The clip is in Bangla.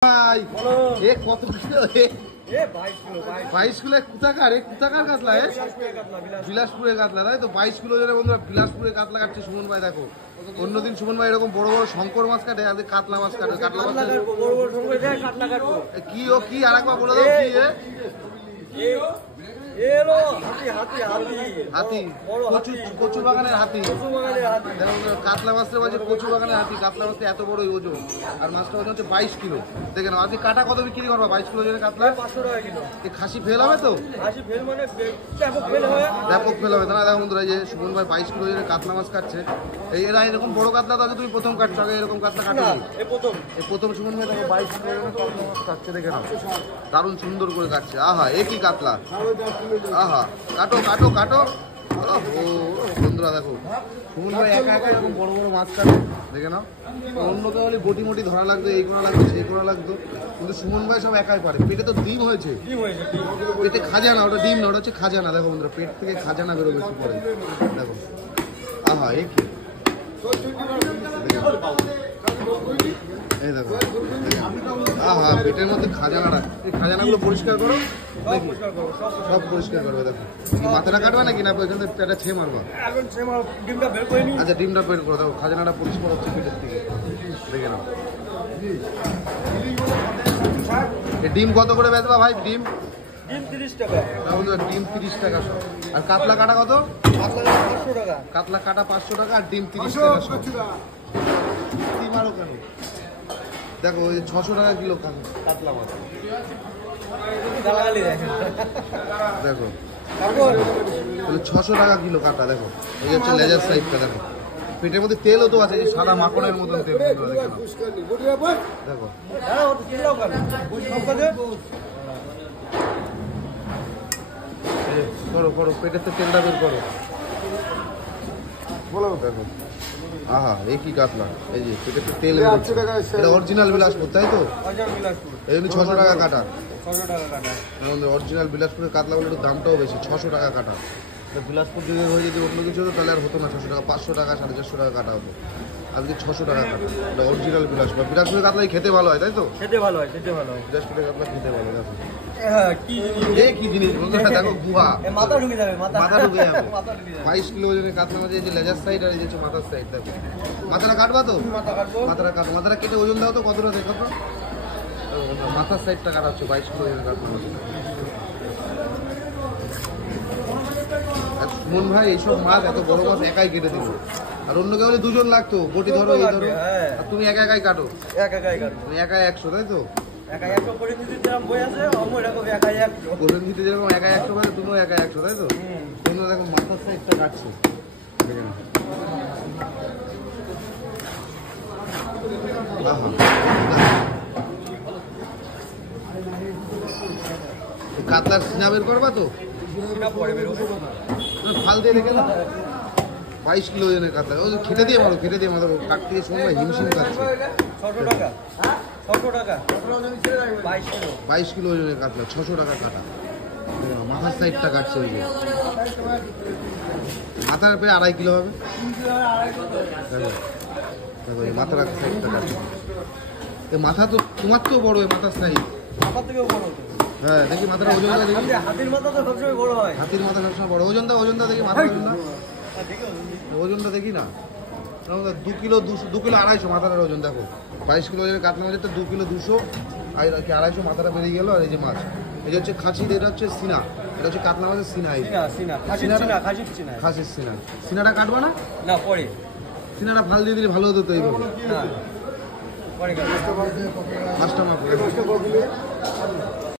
কত কিলো? 22 কিলো কোথাকার কাতলা? বিলাসপুরের কাতলা, তাই তো? 22 কিলো জনের বন্ধুরা বিলাসপুরের কাতলা কাটছে সুমন ভাই। দেখো, অন্যদিন সুমন ভাই এরকম বড় বড় শঙ্কর মাছ কাটে, আজকে কাতলা মাছ কাটে। কাতলা মাছ কি ও কি আরেকবার বলে দাও কি? হাতি, কচু বাগানের হাতি। কাতলা মাছটা বলছে কচু বাগানের হাতি। কাতলা মাছটা এত বড় ওজন, আর মাছটা ওজন হচ্ছে 22 কিলো। দেখে নাও আজকে কাটা কত বিক্রি করবা? 22 কিলো জনের কাতলা 500 টাকা কিলো। খাসি ফেল হবে তো? খাসি ফেল মানে ব্যাপক ফেল হবে। ব্যাপক ফেল হবে। তাহলে দেখো বন্ধুরা, যে সুমন ভাই 22 কিলো জনের কাতলা মাছ কাটছে। এরা এরকম বড় কাতলা তো আগে তুমি প্রথম কাটছো? আগে এরকম কাতলা কাটো? এই প্রথম সুমন ভাই দেখো 22 কিলো জনের কাতলা মাছ কাটছে। দেখে নাও দারুণ সুন্দর করে কাটছে। আহা, এ কি কাতলা! আহা, কাটো কাটো কাটো। বন্ধুরা দেখো, সুমন ভাই একা একা এরকম বড় বড় মাছ কাটে। দেখে নাও, অন্য কেউ হলে বটি মটি ধরা লাগতো, এই করা লাগতো, সেই করা লাগতো, কিন্তু সুমন ভাই সব একাই পারে। পেটে তো ডিম হয়েছে, পেটে খাজানা। ওটা ডিম না, ওটা হচ্ছে খাজানা। দেখো বন্ধুরা, পেট থেকে খাজানা বেরো বেশি পরে। দেখো, আহা, এ কি! এই দেখো, আহা, পেটের মধ্যে খাজানাটা। এই খাজানাগুলো পরিষ্কার করো, সব পরিষ্কার করবে। দেখো, মাথাটা কাটবা নাকি না এখান থেকে পেটে ছে মারবা? আচ্ছা, ডিমটা বের করো। দেখো, খাজানাটা পরিষ্কার হচ্ছে পেটের থেকে। দেখে নাও, ডিম কত করে বেচবা ভাই? ডিম 30 টাকা। ডিম 30 টাকা সব। আর কাতলা কাটা কত? 500 টাকা। কাতলা কাটা 500 টাকা, আর ডিম 30 টাকা সব। ডিম আরো কেন? দেখো, ওই 600 টাকা কিলো কাতলা মাছ। দেখো, 600 টাকা কিলো কাটা। দেখো, এই হচ্ছে লেজার সাইডটা। দেখো, পেটের মধ্যে তেলও তো আছে, সাদা মাখনের মতন তেল। দেখো, করো করো, পেটের তো তেলটা বের করো। দেখো, আহা, এই কি কাতলা! এই যে পেটের তো তেল, এটা অরিজিনাল বিলাসপুর, তাই তো? এই জন্য 600 টাকা কাটা। অরিজিনাল বিলাসপুরের কাতলা বলে একটু দামটাও বেশি, 600 টাকা কাটা। বিলাসপুর দিকে হয়ে যদি অন্য কিছু হতো তাহলে আর হতো না 600 টাকা, 500 টাকা, 450 টাকা কাটা হতো। আজকে 600 টাকা কাটা। এটা অরিজিনাল বিলাসপুর। বিলাসপুরের কাতলাই খেতে ভালো হয়, তাই তো? খেতে ভালো হয়, খেতে ভালো হয়। বিলাসপুরের কাতলা খেতে ভালো। দেখো, কি জিনিস বন্ধুরা, দেখো, গুহা, মাথা ঢুকে যাবে, মাথা ঢুকে যাবে। 22 কিলো ওজনের কাতলা মাঝে এই যে লেজার সাইড আর এই যে মাথার সাইড। দেখো, মাথাটা কাটবা তো? মাথাটা কাটো, মাথাটা কেটে ওজন দাও তো কতটা, দেখো তো। মাথার সাইডটা কাটাচ্ছে 22 কিলো ওজনের কাতলা মাছ। সুমন ভাই এইসব মাছ, এত বড় মাছ একাই কেটে দিল। আর অন্য কেউ হলে দুজন লাগতো, বটি ধরো, এই ধরো। আর তুমি একা একাই কাটো। তুমি একাই 100, তাই তো? পরিস্থিতিতে যেরকম একাই 100 করে, তুমিও একাই 100, তাই তো? তোমরা দেখো মাথার সাইডটা কাটছো। কাতলার সিনা বের করবা তো? ফাল দিয়ে দেখে না, 22 কিলো ওজনের কাতলা। ওই খেতে দিয়ে মারো, খেতে দিয়ে মারো। কাটতে গিয়ে সময় হিমশিম কাটছে। 22 কিলো ওজনের কাতলা, 600 টাকা কাটা। মাথার সাইডটা কাটছে। ওই যে মাথার প্রায় 2.5 কিলো হবে। দেখো, এই মাথার সাইডটা কাটছে। মাথা তো তোমার তো বড়, মাথার সাইড। হ্যাঁ, দেখি মাথাটা ওজনটা দেখি। হাতির মাথা তো সবসময় বড় হয়। হাতির মাথা সবসময় বড়। ওজনটা দেখি, মাথার ওজনটা দেখি না। 2 কিলো 250 মাথাটার ওজন। দেখো, 22 কিলো ওজনের কাতলা মাছের তো 2 কিলো 200 আর 250 মাথাটা বেরিয়ে গেল। আর এই যে মাছ, এটা হচ্ছে খাসির, এটা হচ্ছে সিনা, এটা হচ্ছে কাতলা মাছের সিনা। খাসির সিনা। সিনাটা কাটবা না? পরে সিনাটা ফাল দিয়ে দিলে ভালো হতো তো। এইভাবে মাছটা মাছ